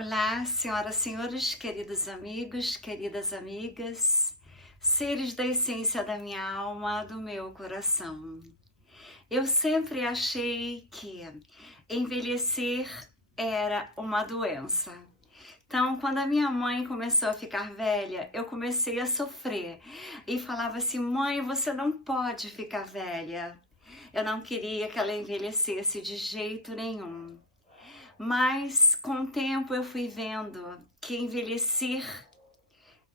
Olá, senhoras e senhores, queridos amigos, queridas amigas, seres da essência da minha alma, do meu coração. Eu sempre achei que envelhecer era uma doença. Então, quando a minha mãe começou a ficar velha, eu comecei a sofrer e falava assim: mãe, você não pode ficar velha. Eu não queria que ela envelhecesse de jeito nenhum. Mas com o tempo eu fui vendo que envelhecer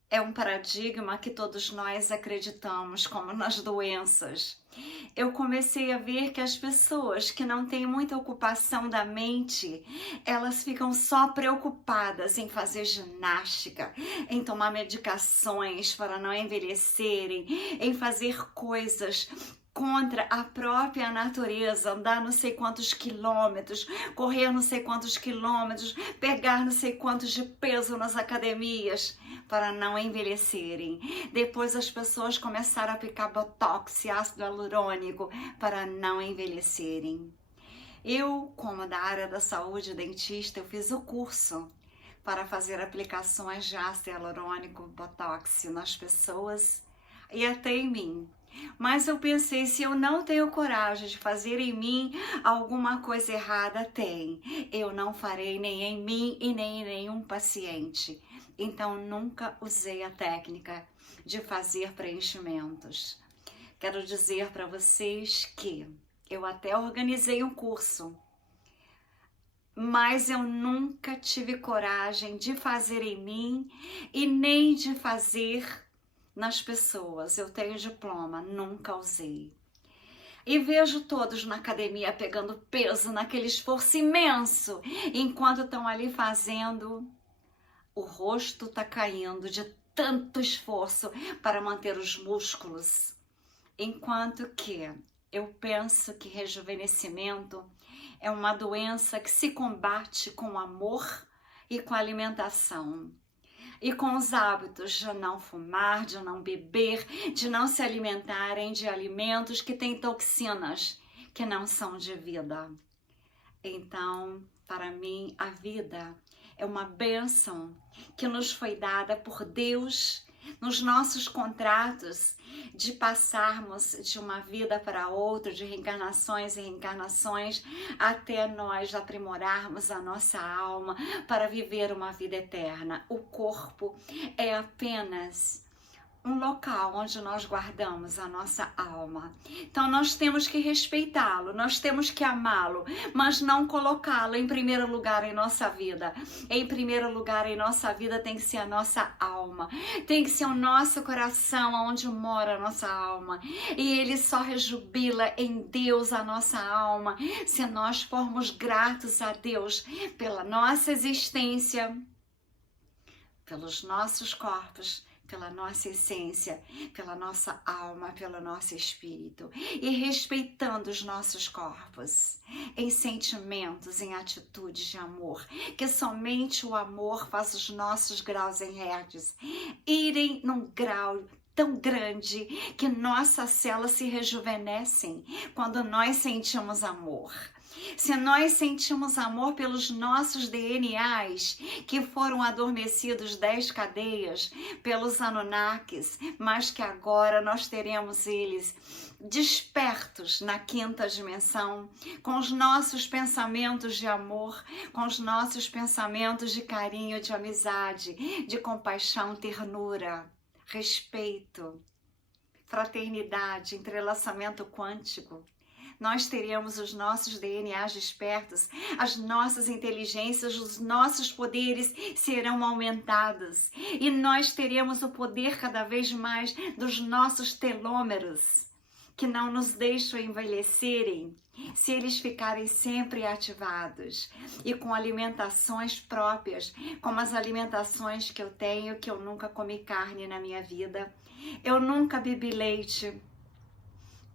é um paradigma que todos nós acreditamos, como nas doenças. Eu comecei a ver que as pessoas que não têm muita ocupação da mente, elas ficam só preocupadas em fazer ginástica, em tomar medicações para não envelhecerem, em fazer coisas contra a própria natureza, andar não sei quantos quilômetros, correr não sei quantos quilômetros, pegar não sei quantos de peso nas academias para não envelhecerem. Depois as pessoas começaram a aplicar botox e ácido hialurônico para não envelhecerem. Eu, como da área da saúde, dentista, eu fiz o curso para fazer aplicações de ácido hialurônico, botox nas pessoas e até em mim. Mas eu pensei, se eu não tenho coragem de fazer em mim, alguma coisa errada tem. Eu não farei nem em mim e nem em nenhum paciente. Então nunca usei a técnica de fazer preenchimentos. Quero dizer para vocês que eu até organizei um curso, mas eu nunca tive coragem de fazer em mim e nem de fazer nas pessoas. Eu tenho diploma, nunca usei. E vejo todos na academia pegando peso, naquele esforço imenso, enquanto estão ali fazendo, o rosto tá caindo de tanto esforço para manter os músculos. Enquanto que eu penso que rejuvenescimento é uma doença que se combate com amor e com alimentação. E com os hábitos de não fumar, de não beber, de não se alimentarem de alimentos que têm toxinas que não são de vida. Então, para mim, a vida é uma bênção que nos foi dada por Deus nos nossos contratos de passarmos de uma vida para outra, de reencarnações e reencarnações, até nós aprimorarmos a nossa alma para viver uma vida eterna. O corpo é apenas um local onde nós guardamos a nossa alma. Então nós temos que respeitá-lo, nós temos que amá-lo, mas não colocá-lo em primeiro lugar em nossa vida. Em primeiro lugar em nossa vida tem que ser a nossa alma, tem que ser o nosso coração onde mora a nossa alma. E ele só rejubila em Deus a nossa alma se nós formos gratos a Deus pela nossa existência, pelos nossos corpos, pela nossa essência, pela nossa alma, pelo nosso espírito, e respeitando os nossos corpos, em sentimentos, em atitudes de amor, que somente o amor faz os nossos graus em hertz irem num grau tão grande que nossas células se rejuvenescem quando nós sentimos amor. Se nós sentimos amor pelos nossos DNAs, que foram adormecidos 10 cadeias pelos Anunnakis, mas que agora nós teremos eles despertos na quinta dimensão, com os nossos pensamentos de amor, com os nossos pensamentos de carinho, de amizade, de compaixão, ternura, respeito, fraternidade, entrelaçamento quântico, nós teremos os nossos DNAs despertos, as nossas inteligências, os nossos poderes serão aumentados e nós teremos o poder cada vez mais dos nossos telômeros, que não nos deixam envelhecerem, se eles ficarem sempre ativados e com alimentações próprias, como as alimentações que eu tenho, que eu nunca comi carne na minha vida, eu nunca bebi leite.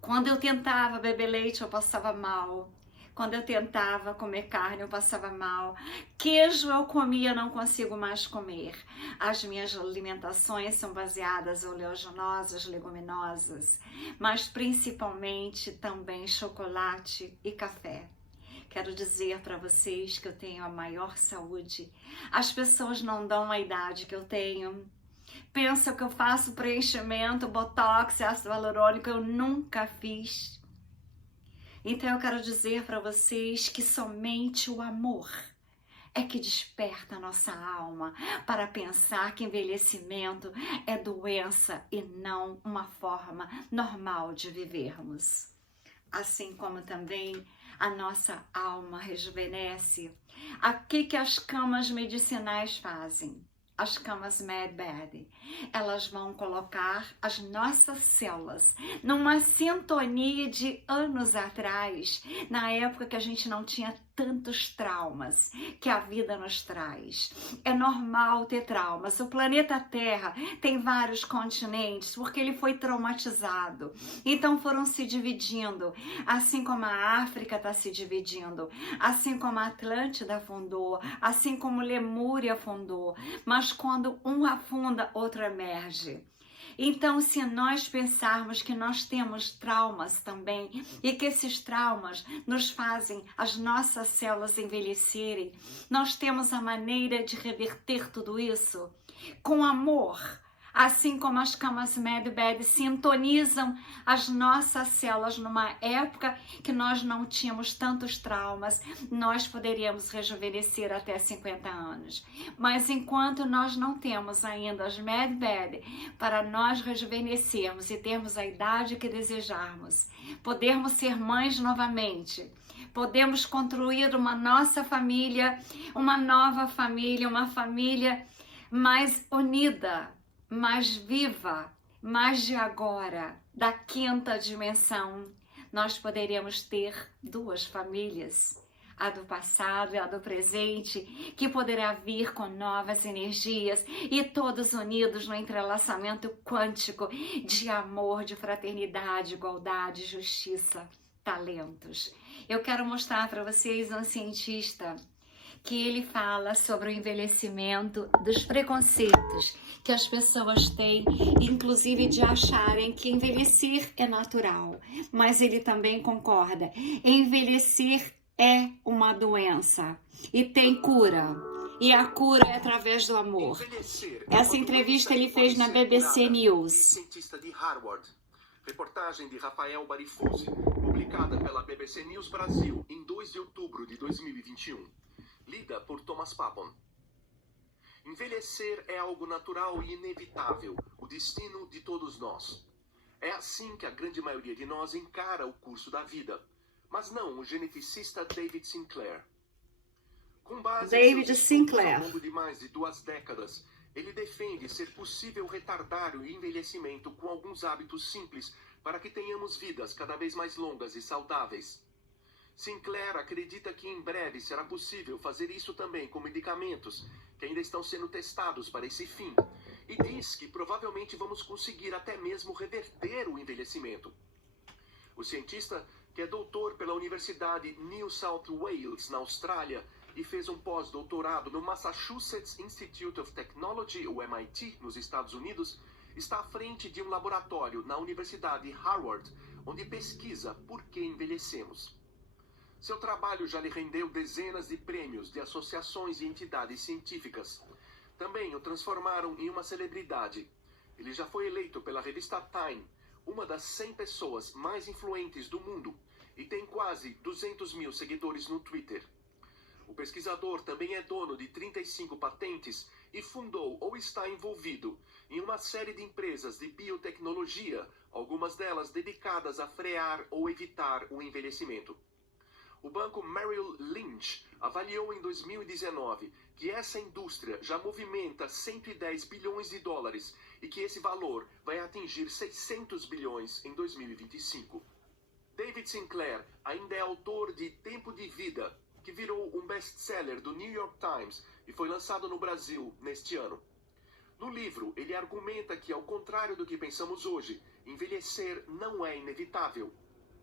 Quando eu tentava beber leite, eu passava mal. Quando eu tentava comer carne, eu passava mal. Queijo eu comia, não consigo mais comer. As minhas alimentações são baseadas em oleaginosas, leguminosas, mas principalmente também chocolate e café. Quero dizer para vocês que eu tenho a maior saúde. As pessoas não dão a idade que eu tenho. Pensam que eu faço preenchimento, botox, ácido hialurônico. Eu nunca fiz. Então eu quero dizer para vocês que somente o amor é que desperta a nossa alma para pensar que envelhecimento é doença e não uma forma normal de vivermos. Assim como também a nossa alma rejuvenesce. O que as camas medicinais fazem? As camas MedBed, elas vão colocar as nossas células numa sintonia de anos atrás, na época que a gente não tinha tantos traumas que a vida nos traz. É normal ter traumas. O planeta Terra tem vários continentes porque ele foi traumatizado. Então foram se dividindo, assim como a África está se dividindo, assim como a Atlântida afundou, assim como Lemúria afundou. Mas quando um afunda, outro emerge. Então, se nós pensarmos que nós temos traumas também e que esses traumas nos fazem as nossas células envelhecerem, nós temos a maneira de reverter tudo isso com amor. Assim como as camas MedBed sintonizam as nossas células numa época que nós não tínhamos tantos traumas, nós poderíamos rejuvenescer até 50 anos. Mas enquanto nós não temos ainda as MedBed para nós rejuvenescermos e termos a idade que desejarmos, podermos ser mães novamente, podemos construir uma nossa família, uma nova família, uma família mais unida, mais viva, mais de agora, da quinta dimensão, nós poderíamos ter duas famílias, a do passado e a do presente, que poderá vir com novas energias e todos unidos no entrelaçamento quântico de amor, de fraternidade, igualdade, justiça, talentos. Eu quero mostrar para vocês um cientista que ele fala sobre o envelhecimento, dos preconceitos que as pessoas têm, inclusive de acharem que envelhecer é natural. Mas ele também concorda, envelhecer é uma doença e tem cura. E a cura é através do amor. Essa entrevista ele fez na BBC News. Cientista de Harvard. Reportagem de Rafael Barifuzzi, publicada pela BBC News Brasil em 2 de outubro de 2021. Lida por Thomas Papon. Envelhecer é algo natural e inevitável, o destino de todos nós. É assim que a grande maioria de nós encara o curso da vida, mas não o geneticista David Sinclair. Com base em seus estudos ao longo de mais de 2 décadas, ele defende ser possível retardar o envelhecimento com alguns hábitos simples para que tenhamos vidas cada vez mais longas e saudáveis. Sinclair acredita que em breve será possível fazer isso também com medicamentos que ainda estão sendo testados para esse fim, e diz que provavelmente vamos conseguir até mesmo reverter o envelhecimento. O cientista, que é doutor pela Universidade New South Wales, na Austrália, e fez um pós-doutorado no Massachusetts Institute of Technology, o MIT, nos Estados Unidos, está à frente de um laboratório na Universidade Harvard, onde pesquisa por que envelhecemos. Seu trabalho já lhe rendeu dezenas de prêmios de associações e entidades científicas. Também o transformaram em uma celebridade. Ele já foi eleito pela revista Time, uma das 100 pessoas mais influentes do mundo, e tem quase 200 mil seguidores no Twitter. O pesquisador também é dono de 35 patentes e fundou ou está envolvido em uma série de empresas de biotecnologia, algumas delas dedicadas a frear ou evitar o envelhecimento. O banco Merrill Lynch avaliou em 2019 que essa indústria já movimenta 110 bilhões de dólares e que esse valor vai atingir 600 bilhões em 2025. David Sinclair ainda é autor de Tempo de Vida, que virou um best-seller do New York Times e foi lançado no Brasil neste ano. No livro, ele argumenta que, ao contrário do que pensamos hoje, envelhecer não é inevitável.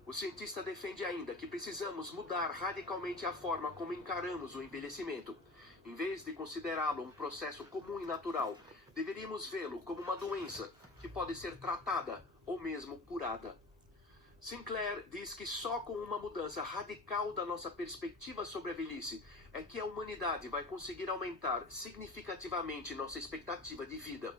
O cientista defende ainda que precisamos mudar radicalmente a forma como encaramos o envelhecimento. Em vez de considerá-lo um processo comum e natural, deveríamos vê-lo como uma doença que pode ser tratada ou mesmo curada. Sinclair diz que só com uma mudança radical da nossa perspectiva sobre a velhice é que a humanidade vai conseguir aumentar significativamente nossa expectativa de vida.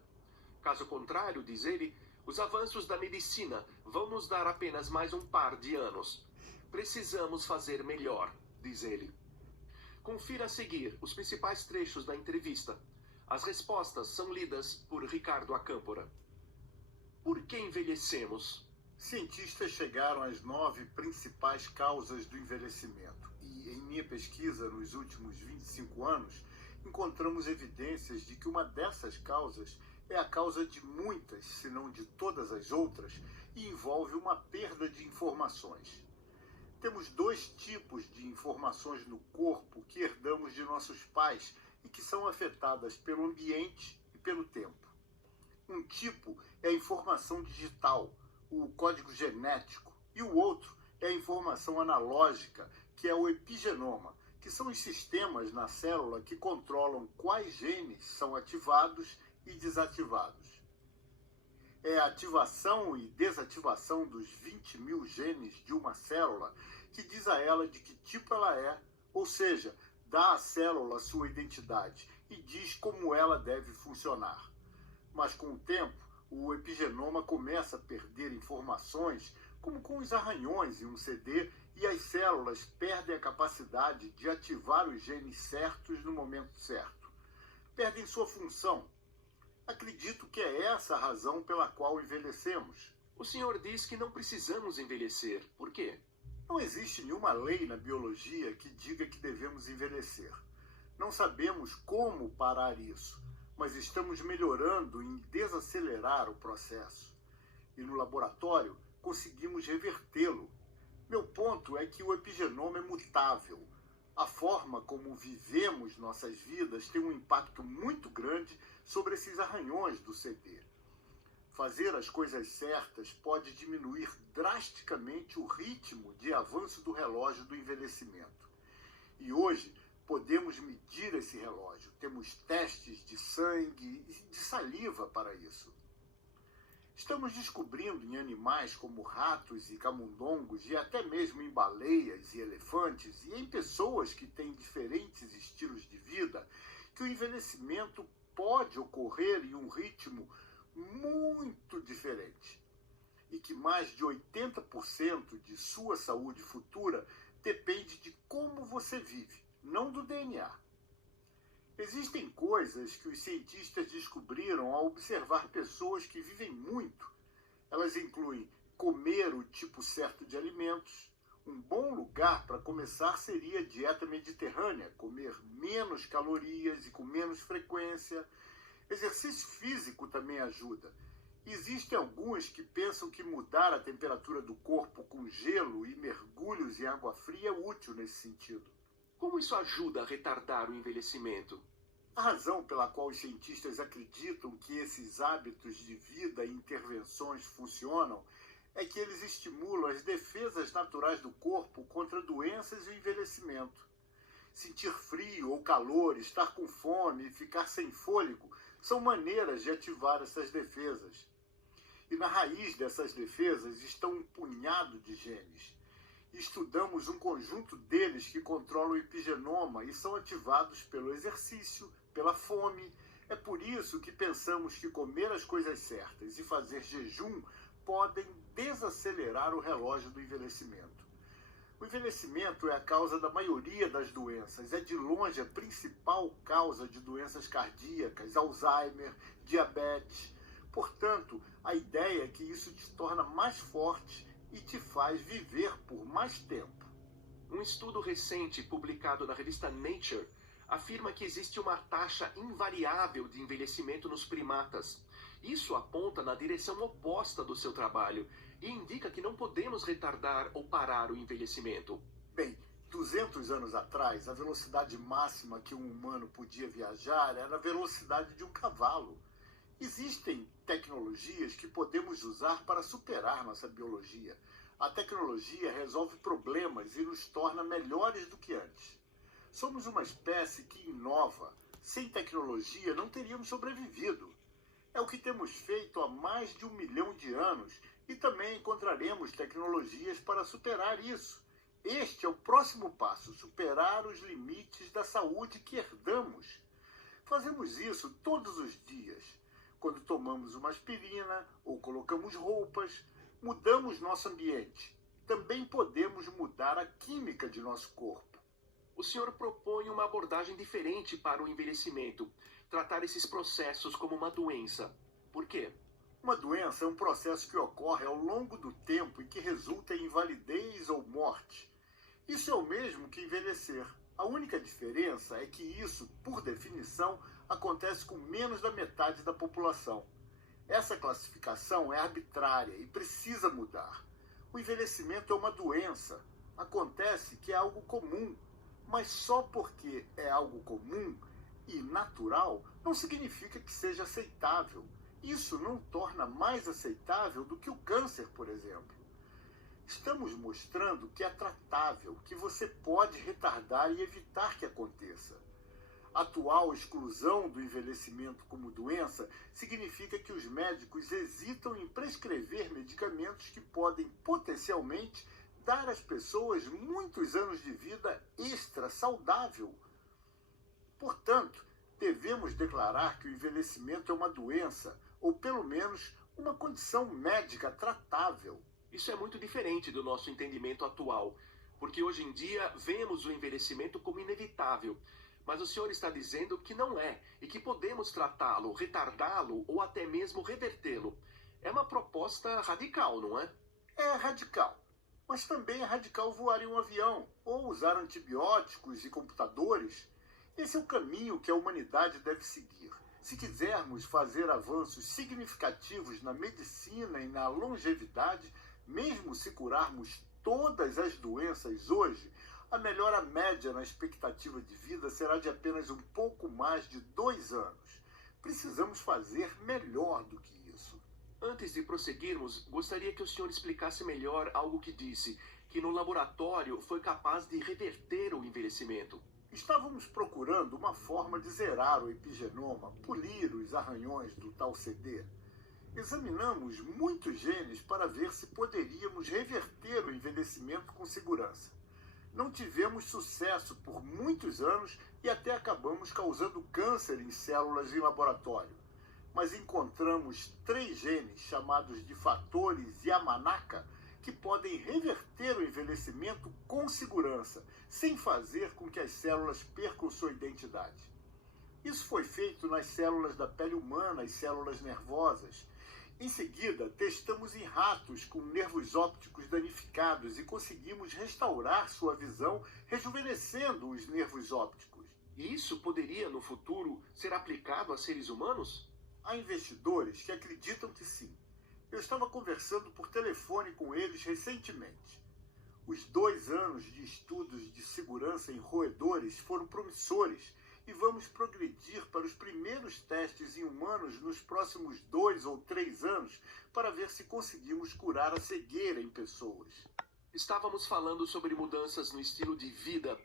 Caso contrário, diz ele, os avanços da medicina vão nos dar apenas mais um par de anos. Precisamos fazer melhor, diz ele. Confira a seguir os principais trechos da entrevista. As respostas são lidas por Ricardo Acâmpora. Por que envelhecemos? Cientistas chegaram às 9 principais causas do envelhecimento e, em minha pesquisa nos últimos 25 anos, encontramos evidências de que uma dessas causas é a causa de muitas, se não de todas as outras, e envolve uma perda de informações. Temos 2 tipos de informações no corpo que herdamos de nossos pais e que são afetadas pelo ambiente e pelo tempo. Um tipo é a informação digital, o código genético, e o outro é a informação analógica, que é o epigenoma, que são os sistemas na célula que controlam quais genes são ativados e desativados. É a ativação e desativação dos 20 mil genes de uma célula que diz a ela de que tipo ela é, ou seja, dá à célula sua identidade e diz como ela deve funcionar. Mas com o tempo, o epigenoma começa a perder informações, como com os arranhões em um CD, e as células perdem a capacidade de ativar os genes certos no momento certo. Perdem sua função. Acredito que é essa a razão pela qual envelhecemos. O senhor diz que não precisamos envelhecer. Por quê? Não existe nenhuma lei na biologia que diga que devemos envelhecer. Não sabemos como parar isso, mas estamos melhorando em desacelerar o processo. E no laboratório conseguimos revertê-lo. Meu ponto é que o epigenoma é mutável. A forma como vivemos nossas vidas tem um impacto muito grande sobre esses arranhões do CD. Fazer as coisas certas pode diminuir drasticamente o ritmo de avanço do relógio do envelhecimento. E hoje podemos medir esse relógio. Temos testes de sangue e de saliva para isso. Estamos descobrindo em animais como ratos e camundongos, e até mesmo em baleias e elefantes, e em pessoas que têm diferentes estilos de vida, que o envelhecimento pode ocorrer em um ritmo muito diferente. E que mais de 80% de sua saúde futura depende de como você vive, não do DNA. Existem coisas que os cientistas descobriram ao observar pessoas que vivem muito. Elas incluem comer o tipo certo de alimentos. Um bom lugar para começar seria a dieta mediterrânea, comer menos calorias e com menos frequência. Exercício físico também ajuda. Existem alguns que pensam que mudar a temperatura do corpo com gelo e mergulhos em água fria é útil nesse sentido. Como isso ajuda a retardar o envelhecimento? A razão pela qual os cientistas acreditam que esses hábitos de vida e intervenções funcionam é que eles estimulam as defesas naturais do corpo contra doenças e o envelhecimento. Sentir frio ou calor, estar com fome e ficar sem fôlego são maneiras de ativar essas defesas. E na raiz dessas defesas estão um punhado de genes. Estudamos um conjunto deles que controlam o epigenoma e são ativados pelo exercício, pela fome. É por isso que pensamos que comer as coisas certas e fazer jejum podem desacelerar o relógio do envelhecimento. O envelhecimento é a causa da maioria das doenças. É de longe a principal causa de doenças cardíacas, Alzheimer, diabetes. Portanto, a ideia é que isso te torna mais forte e te faz viver por mais tempo. Um estudo recente publicado na revista Nature afirma que existe uma taxa invariável de envelhecimento nos primatas. Isso aponta na direção oposta do seu trabalho e indica que não podemos retardar ou parar o envelhecimento. Bem, 200 anos atrás, a velocidade máxima que um humano podia viajar era a velocidade de um cavalo. Existem tecnologias que podemos usar para superar nossa biologia. A tecnologia resolve problemas e nos torna melhores do que antes. Somos uma espécie que inova. Sem tecnologia não teríamos sobrevivido. É o que temos feito há mais de 1 milhão de anos E também encontraremos tecnologias para superar isso. Este é o próximo passo, superar os limites da saúde que herdamos. Fazemos isso todos os dias. Quando tomamos uma aspirina ou colocamos roupas, mudamos nosso ambiente. Também podemos mudar a química de nosso corpo. O senhor propõe uma abordagem diferente para o envelhecimento, tratar esses processos como uma doença. Por quê? Uma doença é um processo que ocorre ao longo do tempo e que resulta em invalidez ou morte. Isso é o mesmo que envelhecer. A única diferença é que isso, por definição, acontece com menos da metade da população. Essa classificação é arbitrária e precisa mudar. O envelhecimento é uma doença. Acontece que é algo comum, mas só porque é algo comum e natural não significa que seja aceitável. Isso não torna mais aceitável do que o câncer, por exemplo. Estamos mostrando que é tratável, que você pode retardar e evitar que aconteça. A atual exclusão do envelhecimento como doença significa que os médicos hesitam em prescrever medicamentos que podem potencialmente dar às pessoas muitos anos de vida extra saudável. Portanto, devemos declarar que o envelhecimento é uma doença, ou pelo menos uma condição médica tratável. Isso é muito diferente do nosso entendimento atual, porque hoje em dia vemos o envelhecimento como inevitável. Mas o senhor está dizendo que não é, e que podemos tratá-lo, retardá-lo ou até mesmo revertê-lo. É uma proposta radical, não é? É radical. Mas também é radical voar em um avião, ou usar antibióticos e computadores. Esse é o caminho que a humanidade deve seguir. Se quisermos fazer avanços significativos na medicina e na longevidade, mesmo se curarmos todas as doenças hoje, a melhora média na expectativa de vida será de apenas um pouco mais de 2 anos. Precisamos fazer melhor do que isso. Antes de prosseguirmos, gostaria que o senhor explicasse melhor algo que disse, que no laboratório foi capaz de reverter o envelhecimento. Estávamos procurando uma forma de zerar o epigenoma, polir os arranhões do tal CD. Examinamos muitos genes para ver se poderíamos reverter o envelhecimento com segurança. Não tivemos sucesso por muitos anos e até acabamos causando câncer em células em laboratório. Mas encontramos 3 genes chamados de fatores Yamanaka que podem reverter o envelhecimento com segurança, sem fazer com que as células percam sua identidade. Isso foi feito nas células da pele humana e células nervosas. Em seguida, testamos em ratos com nervos ópticos danificados e conseguimos restaurar sua visão, rejuvenescendo os nervos ópticos. E isso poderia, no futuro, ser aplicado a seres humanos? Há investidores que acreditam que sim. Eu estava conversando por telefone com eles recentemente. Os 2 anos de estudos de segurança em roedores foram promissores e vamos progredir para os primeiros testes em humanos nos próximos 2 ou 3 anos para ver se conseguimos curar a cegueira em pessoas. Estávamos falando sobre mudanças no estilo de vida,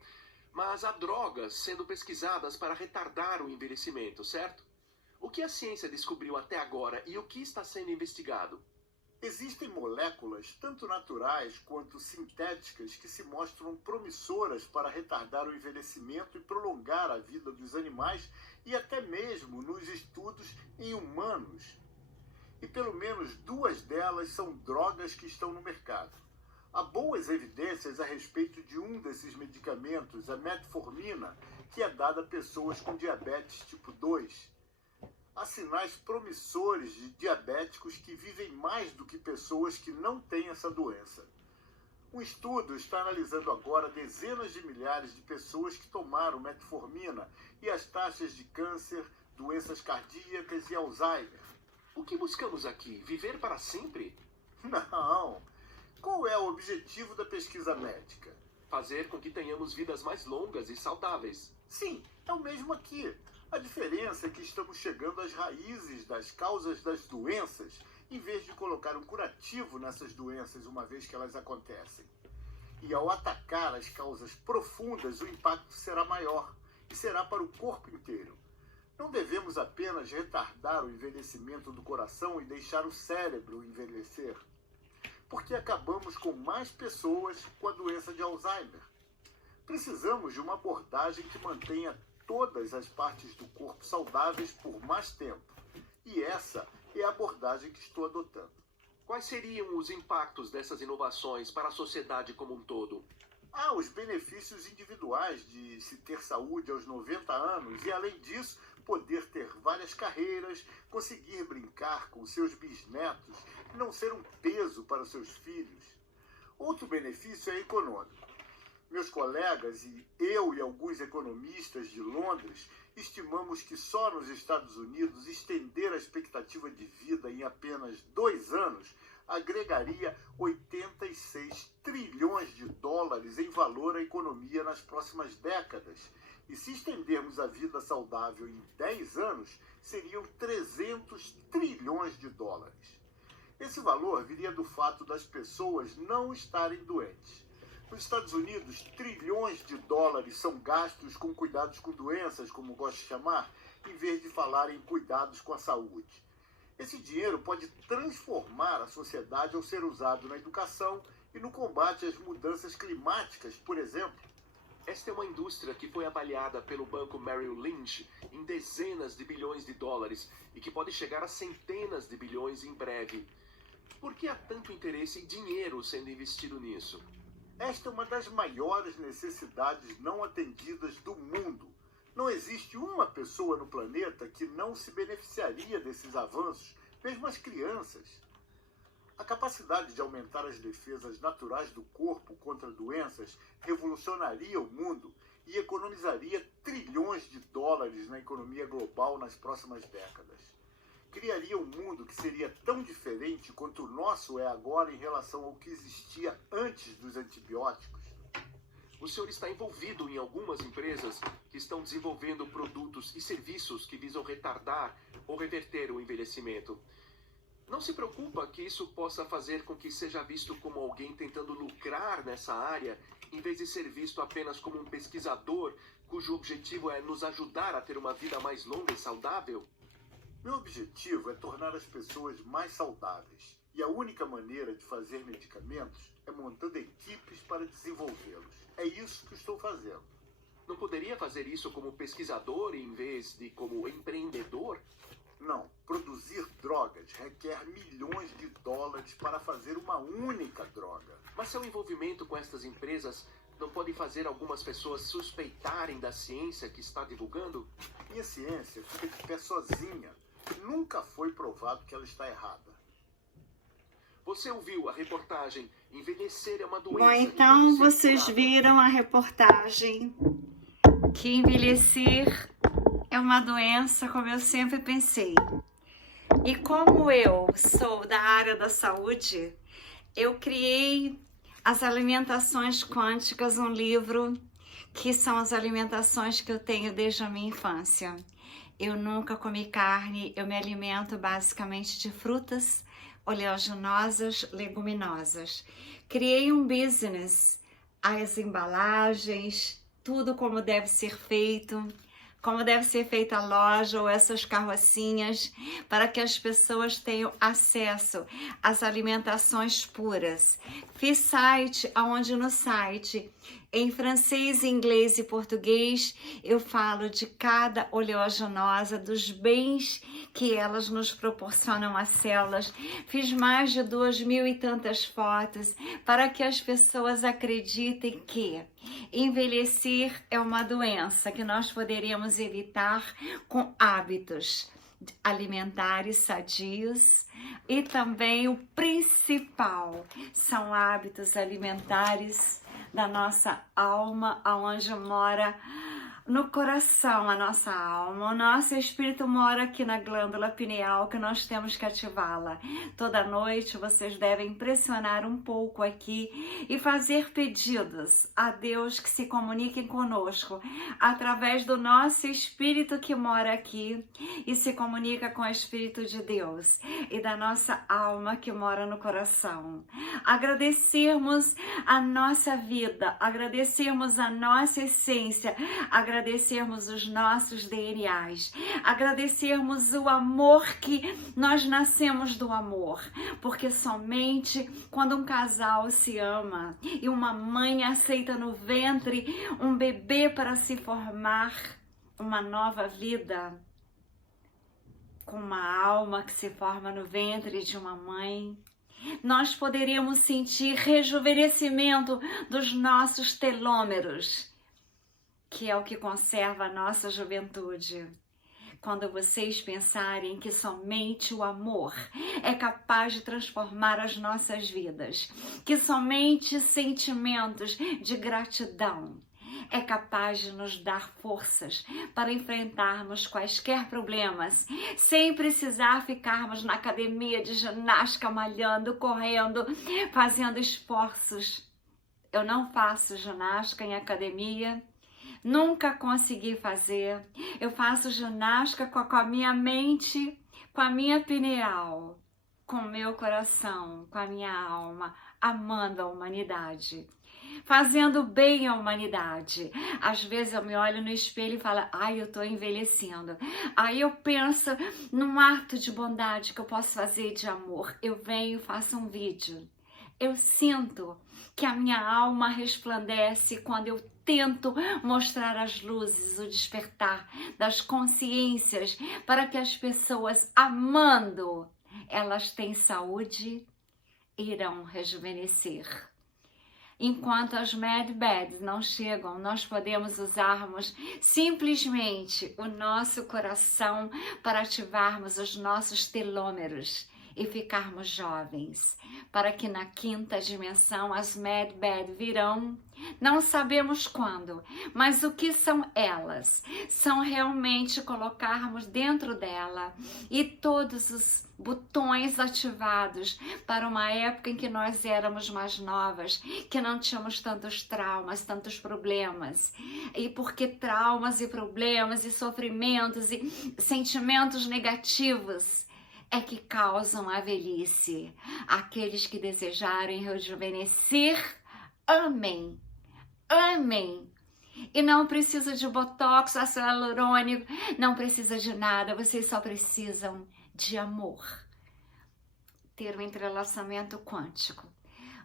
mas há drogas sendo pesquisadas para retardar o envelhecimento, certo? O que a ciência descobriu até agora e o que está sendo investigado? Existem moléculas, tanto naturais quanto sintéticas, que se mostram promissoras para retardar o envelhecimento e prolongar a vida dos animais e até mesmo nos estudos em humanos. E pelo menos 2 delas são drogas que estão no mercado. Há boas evidências a respeito de um desses medicamentos, a metformina, que é dada a pessoas com diabetes tipo 2. Há sinais promissores de diabéticos que vivem mais do que pessoas que não têm essa doença. Um estudo está analisando agora dezenas de milhares de pessoas que tomaram metformina e as taxas de câncer, doenças cardíacas e Alzheimer. O que buscamos aqui? Viver para sempre? Não! Qual é o objetivo da pesquisa médica? Fazer com que tenhamos vidas mais longas e saudáveis. Sim, é o mesmo aqui. A diferença é que estamos chegando às raízes das causas das doenças, em vez de colocar um curativo nessas doenças uma vez que elas acontecem. E ao atacar as causas profundas, o impacto será maior, e será para o corpo inteiro. Não devemos apenas retardar o envelhecimento do coração e deixar o cérebro envelhecer. porque acabamos com mais pessoas com a doença de Alzheimer. Precisamos de uma abordagem que mantenha todas as partes do corpo saudáveis por mais tempo. E essa é a abordagem que estou adotando. Quais seriam os impactos dessas inovações para a sociedade como um todo? Há os benefícios individuais de se ter saúde aos 90 anos e, além disso, poder ter várias carreiras, conseguir brincar com seus bisnetos e não ser um peso para seus filhos. Outro benefício é econômico. Meus colegas e alguns economistas de Londres estimamos que só nos Estados Unidos estender a expectativa de vida em apenas 2 anos agregaria 86 trilhões de dólares em valor à economia nas próximas décadas. E se estendermos a vida saudável em 10 anos, seriam 300 trilhões de dólares. Esse valor viria do fato das pessoas não estarem doentes. Nos Estados Unidos, trilhões de dólares são gastos com cuidados com doenças, como gosto de chamar, em vez de falar em cuidados com a saúde. Esse dinheiro pode transformar a sociedade ao ser usado na educação e no combate às mudanças climáticas, por exemplo. Esta é uma indústria que foi avaliada pelo banco Merrill Lynch em dezenas de bilhões de dólares e que pode chegar a centenas de bilhões em breve. Por que há tanto interesse e dinheiro sendo investido nisso? Esta é uma das maiores necessidades não atendidas do mundo. Não existe uma pessoa no planeta que não se beneficiaria desses avanços, mesmo as crianças. A capacidade de aumentar as defesas naturais do corpo contra doenças revolucionaria o mundo e economizaria trilhões de dólares na economia global nas próximas décadas. Criaria um mundo que seria tão diferente quanto o nosso é agora em relação ao que existia antes dos antibióticos. O senhor está envolvido em algumas empresas que estão desenvolvendo produtos e serviços que visam retardar ou reverter o envelhecimento. Não se preocupa que isso possa fazer com que seja visto como alguém tentando lucrar nessa área, em vez de ser visto apenas como um pesquisador cujo objetivo é nos ajudar a ter uma vida mais longa e saudável? Meu objetivo é tornar as pessoas mais saudáveis. E a única maneira de fazer medicamentos é montando equipes para desenvolvê-los. É isso que estou fazendo. Não poderia fazer isso como pesquisador em vez de como empreendedor? Não. Produzir drogas requer milhões de dólares para fazer uma única droga. Mas seu envolvimento com estas empresas não pode fazer algumas pessoas suspeitarem da ciência que está divulgando? Minha ciência fica de pé sozinha. Nunca foi provado que ela está errada. Você ouviu a reportagem Envelhecer é uma doença? Bom, então vocês viram a reportagem que envelhecer é uma doença, como eu sempre pensei. E como eu sou da área da saúde, eu criei as alimentações quânticas, um livro que são as alimentações que eu tenho desde a minha infância. Eu nunca comi carne, eu me alimento basicamente de frutas, oleaginosas, leguminosas. Criei um business, as embalagens, tudo como deve ser feito, como deve ser feita a loja ou essas carrocinhas, para que as pessoas tenham acesso às alimentações puras. Fiz site, onde no site, em francês, inglês e português, eu falo de cada oleaginosa, dos bens que elas nos proporcionam às células. Fiz mais de 2.000 e tantas fotos para que as pessoas acreditem que envelhecer é uma doença que nós poderíamos evitar com hábitos alimentares sadios, e também o principal são hábitos alimentares da nossa alma, aonde mora no coração a nossa alma. O nosso espírito mora aqui na glândula pineal, que nós temos que ativá-la. Toda noite vocês devem pressionar um pouco aqui e fazer pedidos a Deus que se comuniquem conosco através do nosso espírito que mora aqui e se comunica com o Espírito de Deus, e da nossa alma que mora no coração. Agradecermos a nossa vida, agradecermos a nossa essência, agradecermos agradecermos os nossos DNAs, agradecermos o amor que nós nascemos do amor, porque somente quando um casal se ama e uma mãe aceita no ventre um bebê para se formar uma nova vida, com uma alma que se forma no ventre de uma mãe, nós poderíamos sentir rejuvenescimento dos nossos telômeros, que é o que conserva a nossa juventude. Quando vocês pensarem que somente o amor é capaz de transformar as nossas vidas, que somente sentimentos de gratidão é capaz de nos dar forças para enfrentarmos quaisquer problemas, sem precisar ficarmos na academia de ginástica, malhando, correndo, fazendo esforços. Eu não faço ginástica em academia, nunca consegui fazer. Eu faço ginástica com a minha mente, com a minha pineal, com o meu coração, com a minha alma, amando a humanidade, fazendo bem à humanidade. Às vezes eu me olho no espelho e falo, ai, eu tô envelhecendo. Aí eu penso num ato de bondade que eu posso fazer, de amor. Eu venho e faço um vídeo. Eu sinto que a minha alma resplandece quando eu tento mostrar as luzes, o despertar das consciências, para que as pessoas, amando, elas têm saúde, irão rejuvenescer. Enquanto as Mad Bads não chegam, nós podemos usarmos simplesmente o nosso coração para ativarmos os nossos telômeros e ficarmos jovens, para que na quinta dimensão as Mad Bad virão. Não sabemos quando, mas o que são elas? São realmente colocarmos dentro dela e todos os botões ativados para uma época em que nós éramos mais novas, que não tínhamos tantos traumas, tantos problemas. E porque traumas e problemas e sofrimentos e sentimentos negativos é que causam a velhice. Aqueles que desejarem rejuvenescer, amem, amem. E não precisa de botox, ácido hialurônico, não precisa de nada, vocês só precisam de amor. Ter um entrelaçamento quântico.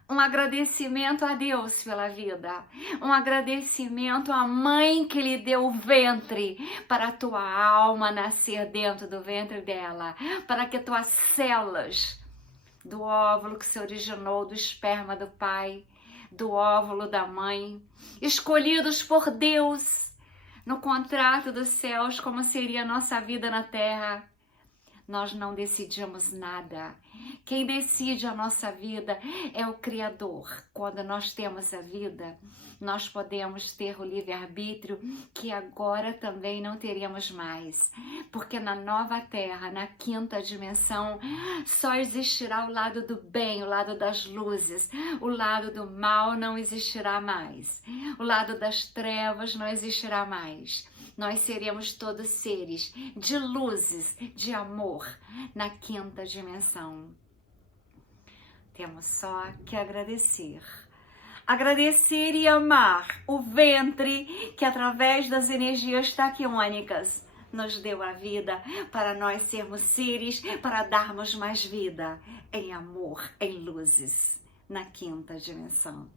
Um agradecimento a Deus pela vida, um agradecimento à mãe que lhe deu o ventre para a tua alma nascer dentro do ventre dela, para que tuas células do óvulo que se originou do esperma do pai, do óvulo da mãe, escolhidos por Deus no contrato dos céus, como seria a nossa vida na terra. Nós não decidimos nada. Quem decide a nossa vida é o Criador. Quando nós temos a vida, nós podemos ter o livre-arbítrio que agora também não teremos mais. Porque na nova terra, na quinta dimensão, só existirá o lado do bem, o lado das luzes. O lado do mal não existirá mais. O lado das trevas não existirá mais. Nós seremos todos seres de luzes, de amor, na quinta dimensão. Temos só que agradecer. Agradecer e amar o ventre que, através das energias taquiônicas, nos deu a vida para nós sermos seres, para darmos mais vida em amor, em luzes, na quinta dimensão.